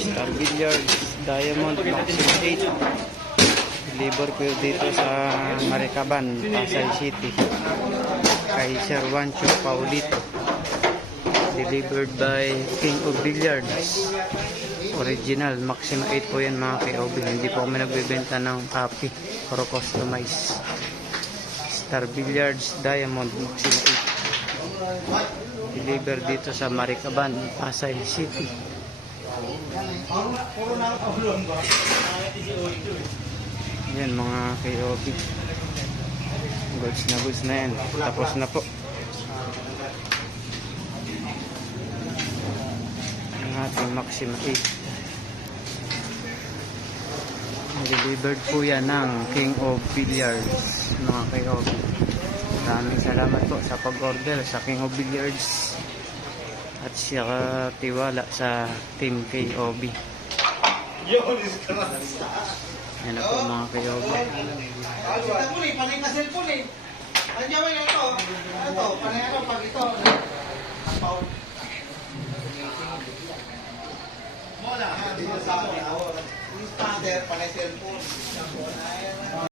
Star Billiards, Diamond, Maxim 8. Deliver ko yun dito sa Maricaban, Pasay City. Kay Sir Juancho Paulito. Delivered by King of Billiards. Original, Maxima 8 po yan mga KOB. Hindi po kami nagbibenta ng copy or customize. Star Billiards, Diamond, Maxima 8. Delivered dito sa Maricaban, Pasay City. Yan mga KOB. Goods na yan. Tapos na po ang ating Maxima 8. Delivered po yan ng King of Billiards mga KOB. Maraming salamat po sa pag-order sa King of Billiards at siya tiwala sa Team KOB. Yan na po mga KOB. Panay na cellphone eh. Nandiyan mo yung ito. Ito, panay ano pag ito. Mola. Dito sa akin. Panay cellphone.